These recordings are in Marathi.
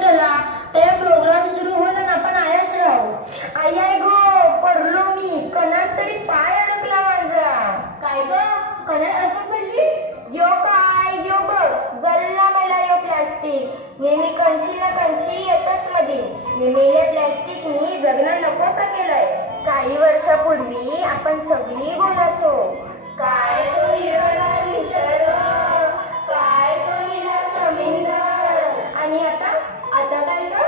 चला ते प्रोग्राम सुरू होईल आणि आपण आयाच राहू. आई आई गो पडलो मी कणात तरी पाय अडकला माझा. काय ग कणात अडकून पडलीस? यो काय यो बघ जल्ला मला यो प्लास्टिक नेहमी कंची ना कंची येतच मधी. हे मेले प्लास्टिक मी जगणं नकोसा केलंय. काही वर्षापूर्वी आपण सगळी बोलायचो काय तो हिरवगार निसर्ग काय तो निळा समुद्र आणि आता आता काय ग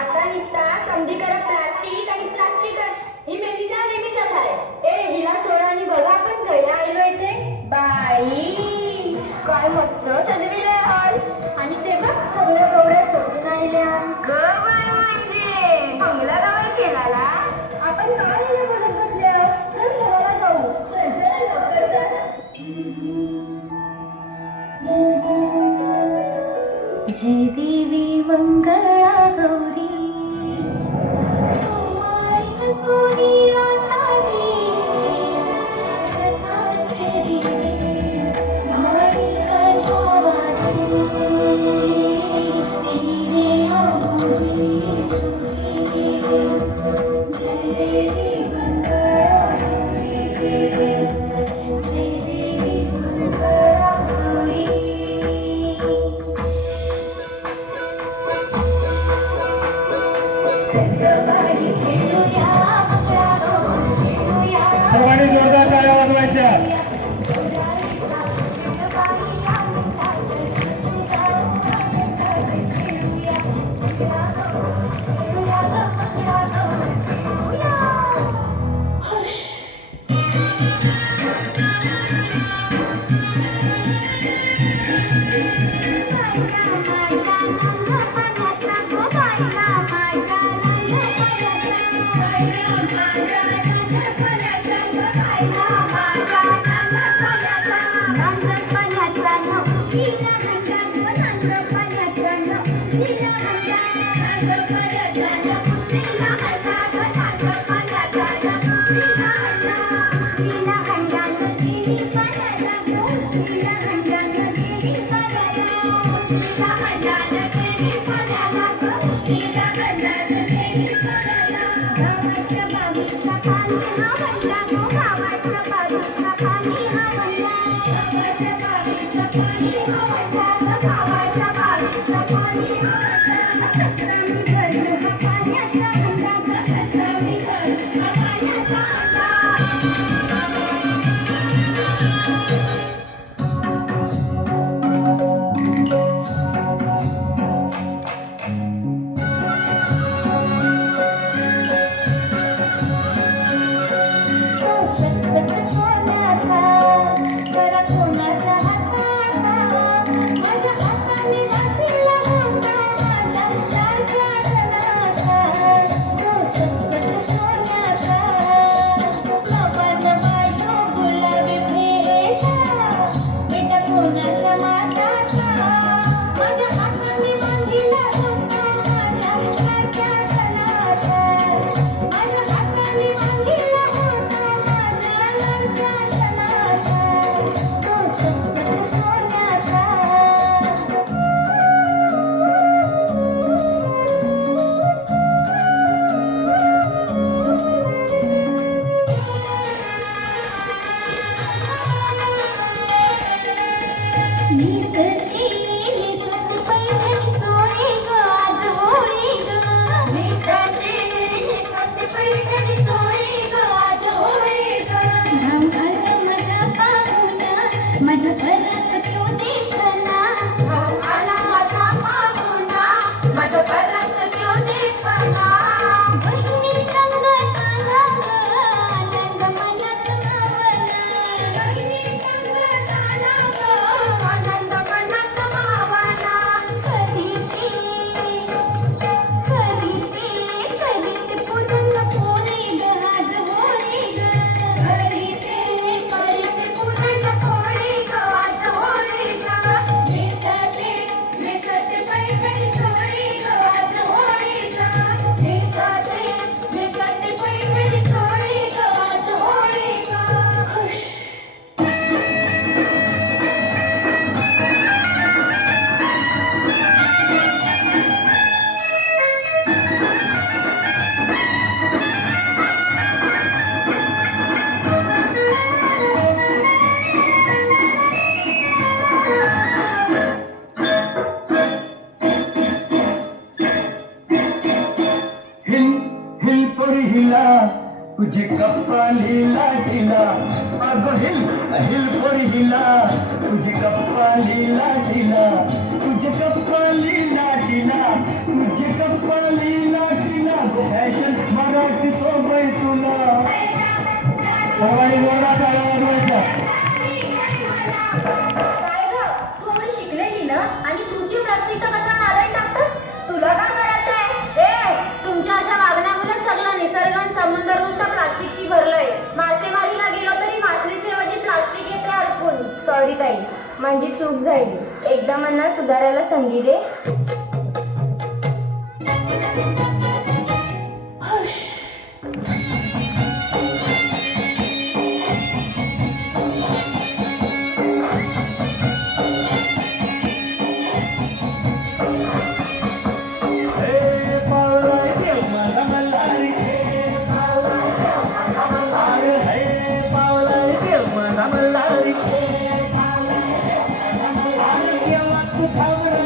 आता निसता समधी करा प्लास्टिक आणि प्लास्टिकच. ही मेलीच्या नेहमीच आहे. ए हिला सोडा आणि बघा आपण घरी आलो इथे. बाई काय मस्त सजविलंय हॉल आणि ते बघ सगळ्या गवळ्या सजून आल्या. ग बाय म्हणजे बंगला गवळ केलाला. आपण काय बघत बसल्या. चल घराला जाऊ. चल चल लवकर चल. जय देवी मंगळा गौरी माय सोनिया थाडी रथाचे दिवे माईकाच्या वाटे हिरे आमोदी जोडी. जय देवी मंगळा गौरी जय देवी मंगळा गौरी. सर्वांनी जोरदार टाळ्या वाजवायच्या. तुझे कप्पाली लाटीला अगं हिल हिल पोरी हिला तुझे कप्पाली लाटीला तुझे कप्पाली लाटीला तुझे कप्पाली लाटीला फॅशन मराठी सोबय तुला सर्वांनी जोरदार टाळ्या वाजवायच्या. काय ग तू एवढी शिकलेली ना आणि तुझी प्लास्टिकचा कचरा नारळ टाकतोस तुला काय करायचंय तुमच्या अशा वागण्यामुळे सगळा निसर्ग आणि समुद्र नुसता प्लास्टिकशी भरलंय मासेमारीला गेलो तरी मासळीच्या ऐवजी प्लास्टिक येते अडकून सॉरी ताई माझी चूक झाली एकदा मला सुधारायला संधी दे हे पावलाय देव माझा मल्हारी अरे हे पावलाय देव माझा मल्हारी अरे देवा तू थांब